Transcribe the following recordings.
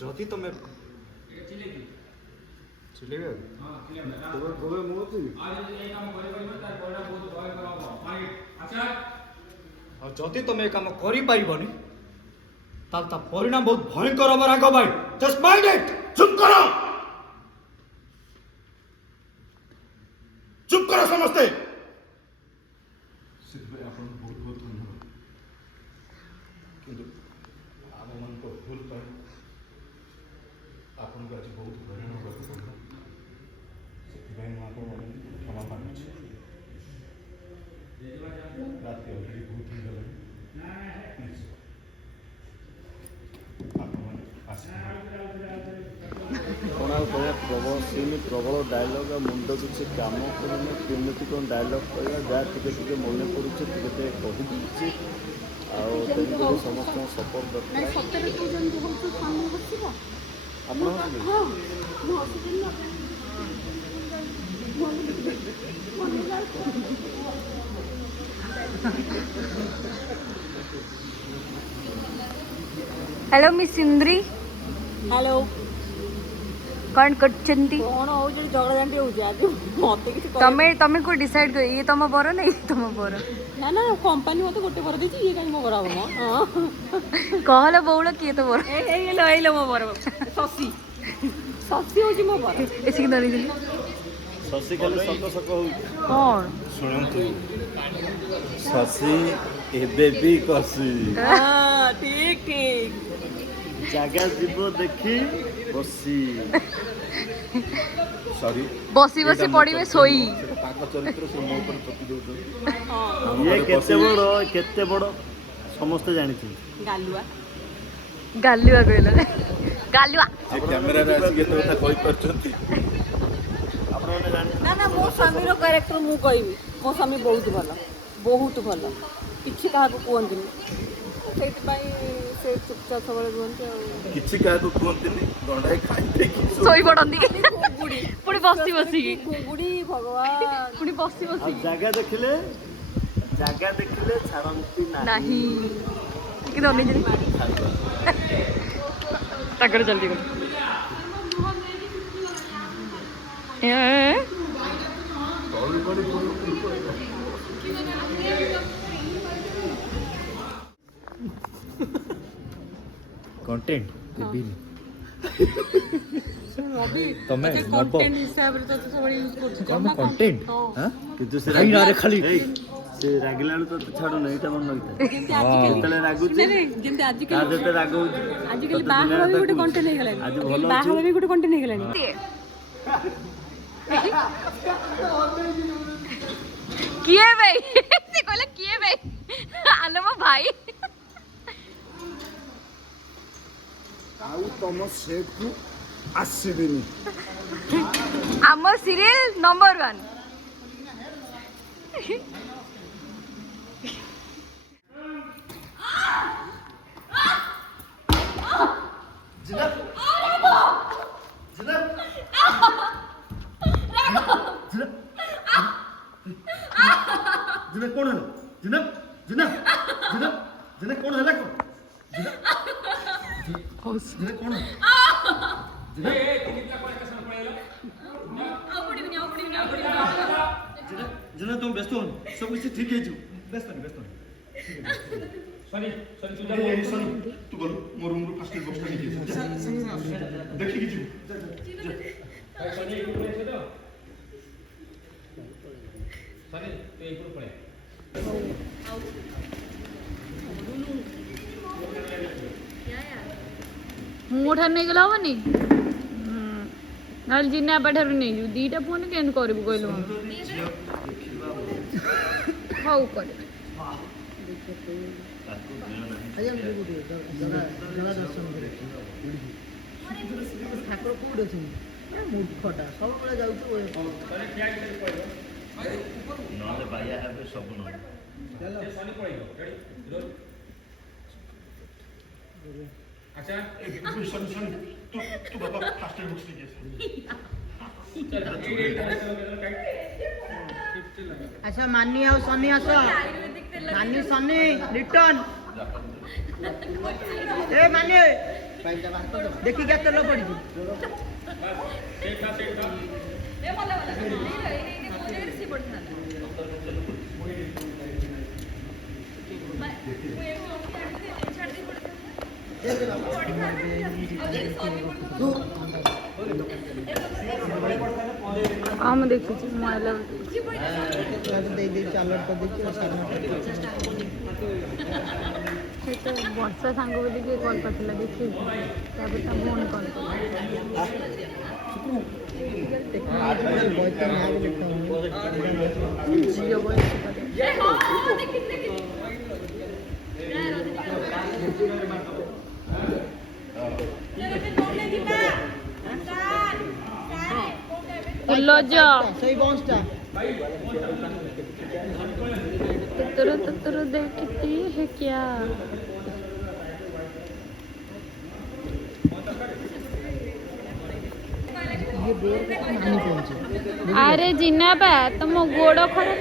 जदि तुम चिल्लेबे जदि तुम ए काम करिपारिबनी ताल ता परिणाम बहुत भयंकर हब राघव भाई जस्ट माइंड इट चुप करो समस्ते बहुत बहुत धन्यवाद किंतु आम मान भूल पाए आपन को आज बहुत हईराण होगा पड़ा से क्षमा मांगुଛି रात अलरेडी बहुत ही गला कणा प्रबल सीन प्रबल डायलग मुंड किसी कम करूँ केमी कौन डायलग कह जहाँ टे मन पड़े टे कहीदे आउ समस्त सपोर्ट दरकार हेलो मिस इंद्री हेलो कौन करछंती कौन हो जो झगड़ा जानती हो जा मते किछ तमे तमे को डिसाइड कर ये तम बर नहीं तम बर ना ना कंपनी मते गोटे बर देची ये काई मो बर हो कहले बौल किए तो बर ए लो मो बर ससी ससी हो जी मो बर एसी धरी दिली शशि खाली सक सक हो कौन शुणु शशि एबे भी कसी हां ठीक ठीक जगह जीव देखी बसी सॉरी बसी बसी पड़िबे सोई ताक चरित्र से मो पर चपी दउछ ये केते बड़ समस्त जानिथि गालुआ गालुआ कहला गालुआ जे कैमरा रे आसी केते कथा कहि परछंती आपण माने जानि ना ना मो स्वामी रो कैरेक्टर मु कहबी मो स्वामी बहुत भल किछि काहा को कोहंतिनी से चुपचाप सब रुहते किछि का को कोंतिनी गंडाई खाइते कि सोई पड़ंदी गुड़ी पुणी बसी बसी गुड़ी भगवान पुणी बसी बसी जगह देखिले छाड़ती नहीं कि दोनी जनी टक्कर जल्दी कर कंटेंट देबिनी तमे कंटेंट हिसाब रे तो सब यूज करछ कम कंटेंट हां किंतु से खाई ना रे खाली से रागिलाणु तो छाड़ो नहीं ता मन नइता जेंति आजकल तले रागु नहीं जेंति आजकल आदते रागु आजकल बाहर भी गोटे कंटेंट हे गलानी आजकल बाहर भी गोटे कंटेंट हे गलानी किए भाई से कहला किए भाई आलो मो भाई आउ तम सेट को आसीबेनी आम सीरियल नंबर 1 जिना कौन है जिना जिना जिना जिना कौन है लाको जिना जिना कौन है जिना जिना जिना तुम व्यस्त हो सब कुछ ठीक है जो व्यस्त नहीं सॉरी सॉरी तू बोल मोर रूम रो फर्स्ट बॉक्स नहीं है देखि कि जो सॉरी एक पड़े तो सॉरी तो एक पड़े मुठार नहीं गला हबनी ना जिना पाठार नहीं जो दीटा फोन केन करबु कहलो हाउ कर ठाकुर कोड अछि मूर्खटा सब बेला जाउछु नले बाया हेबे सब न चलो सोनी पड़ेगा रेडी रोल अच्छा सुन सुन तू बाबा फास्ट बुक्स लीजिए अच्छा मानी आओ सनी आसो मानी सनी रिटर्न ए मानी देखी क्या तेल पड़ी हम देखी मोबाइल ବର୍ଷା ସାଙ୍ଗ ବୋଲି କିଏ କଲ୍ କରିଥିଲା ଦେଖି ତାପରେ ତା ଭଉଣୀ କଲ୍ କଲା ଝିଅ बयस सही बॉन्सटा तुतुरु देखती है क्या अरे जिना बा तुम गोड़ खराब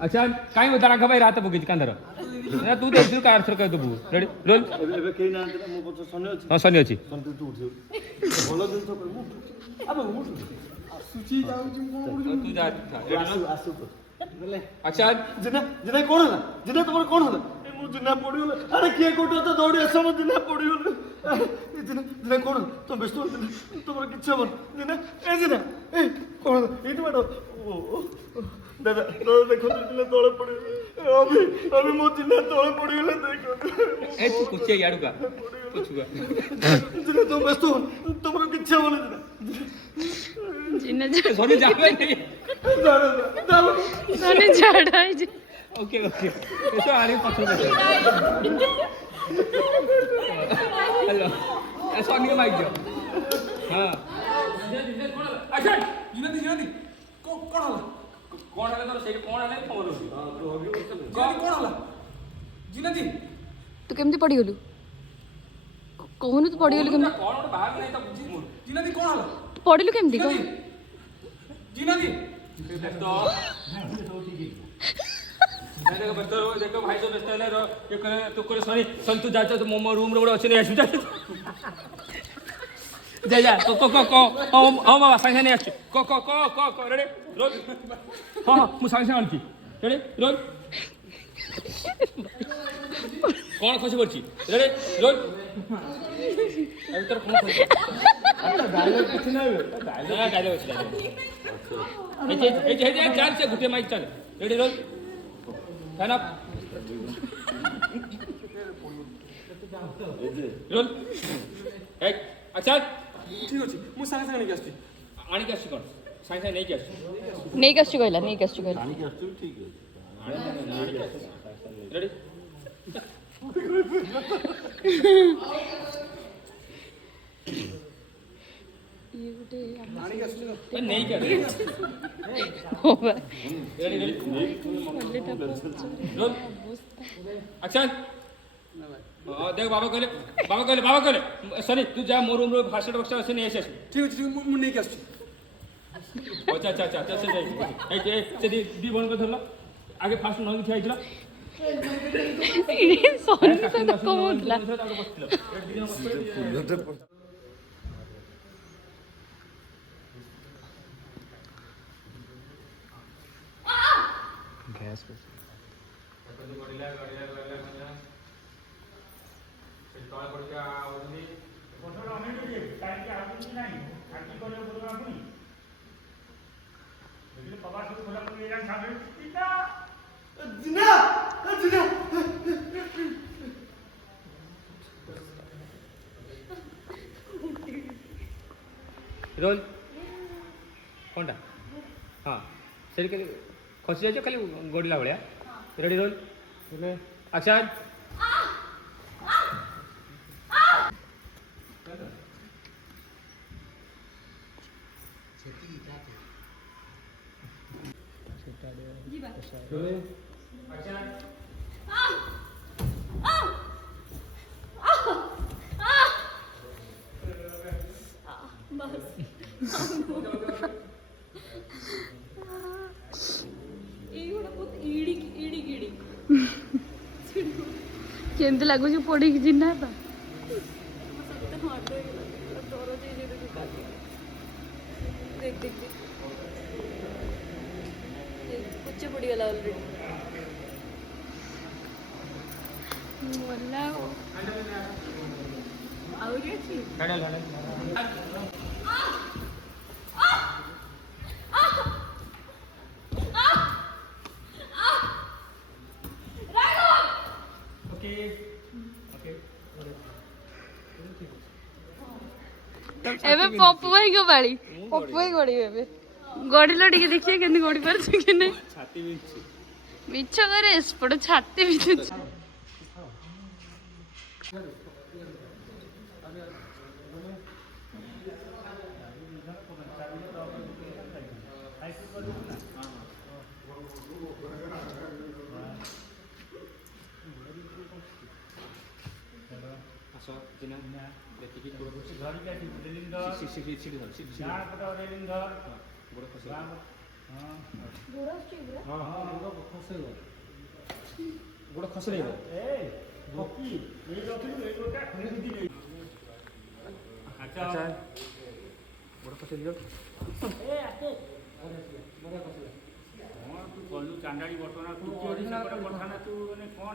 अच्छा काय होता राखा भाई राहत बघित कांदर तू देशील का आर्थ कर दबु रेडी रोल ଏବେ କେହି ନାହାନ୍ତି ନା ମୋ ପଛରେ ଶନି ଅଛି हां सनी अछि ଶନି ତୁ ଉଠିବୁ ଭଲ ଜିନିଷ କରି ମୁଁ ଆବେ ଉଠୁ ଆସୁଛି ଯାଉଛି तू जा ଆସୁ ଆସୁ ତ ବୋଲେ अच्छा ଜିନା ଜିନା କ'ଣ ହେଲା ଜିନା ତମର କ'ଣ ହେଲା ଏ ମୁଁ ଜିନା ପଡ଼ିଗଲା ଆରେ କିଏ କୋଉଠି ତ ଦୌଡ଼ି ଆସ ମୁଁ ଜିନା ପଡ଼ିଗଲା ଜିନା ଜିନା କ'ଣ ହେଲା ତମେ ବ୍ୟସ୍ତ ହୁଅନି ତମର କିଛି ହବନି ଜିନା ଏ ଜିନା ଏ କ'ଣ ହେଲା ଏଇଠି ମ୍ୟାଡ଼ାମ ଦାଦା ଦାଦା ଦେଖନ୍ତୁ ଜିନା ତଳେ ପଡ଼ିଗଲା अभी अभी मो जिना तळे पडिगले देखो ए तू कुचे याडू का कुचुगा जिना तो व्यस्त हो तुमरो किच्छा बोले जिना सनी जावे नहीं सनी झाड़ा है जी ओके ओके eso आरे पछो हेलो ए सनी के माइक दियो हां अच्छा जिना कोण होला कौन है तो सेठी कौन है फोन होसी हां तो होगी कौन होला जिनादी तू केमती पड़ी गलु कहनु तू पड़ी गलु केमती कौन ଗୋଟେ ବାହାର ନାହିଁ ତା ବୁଝି ମୋର ଜିନାଦି କଣ ହେଲା पड़िलु केमती कह जिनादी तो देखो भाई सब व्यस्त है ये करे तू करे सनी तू जा तो मोमो रूम रे गोटे अछि नहीं आसु जा जा को हम संगे नहीं आसु को रेडी रोल हाँ हाँ मु संगे आनी रेडी रोल कौन खसी पड़ी रेडी रोल डायलॉग किछ नै डायलॉग अछि चल से गुटे माइक चल ready roll fan up role एक अच्छा ठीक अछि मु संगे संगे नहीं आसु आनी के आसु कोन संगे संगे नहीं के आसु नहीं कष्ट कहला नहीं कष्ट कहला पानी के आसु ठीक है रेडी ये गुटे नहीं क्या होबा रेडी रोल एक्शन देख बाबा कहले सनी तू जा मोर रूम रो फास्ट बॉक्स से नहीं आसे ठीक अछि मु नहीं के आसु अच्छा से जाई से दी बन कर धरला आगे फास्ट न किछ आइतला सोनी से कहला गैस पे जिना जिना रोल कोनटा हां सेल के खसी जाय खाली गोडला भलिया रेडी रोल एक्शन କେମିତି ଲାଗୁଛି ପଡ଼ିକି ଚିହ୍ନା ତ कुछ पड़ीगला ऑलरेडी ଗଲା आउरी अछि ଏବେ ପପୁ ଭାଇଙ୍କ ପାଳି ପପୁ ଭାଇ ଗଡ଼ିବେ ଏବେ ଗଡ଼ିଲ ଟିକେ ଦେଖିବା କେମିତି ଗଡ଼ି ପାରୁଛୁ କି ନାହିଁ ଛାତି ବିନ୍ଧୁଛି ମିଛ କରେ ଏପଟେ ଛାତି ବିନ୍ଧୁଛି ଆସ ଦିନ ଦେଖିକି ଗୋଡ଼ ଖସି ଧରିକି ଆସିବୁ ରେଲିଂ ଧର ସିଟି ଧର ଡାହାଣ ପଟ ରେଲିଂ ଧର ଗୋଡ଼ ଖସି ଗୋଡ଼ ଖସେଇବ ଆଚ୍ଛା ଗୋଡ଼ ଖସେଇ ଦିଅ କଲୁ ଚାଣ୍ଡାଳି ବର୍ତ୍ତମାନ ତୁ ପଠାନା ତୁ ମାନେ କ'ଣ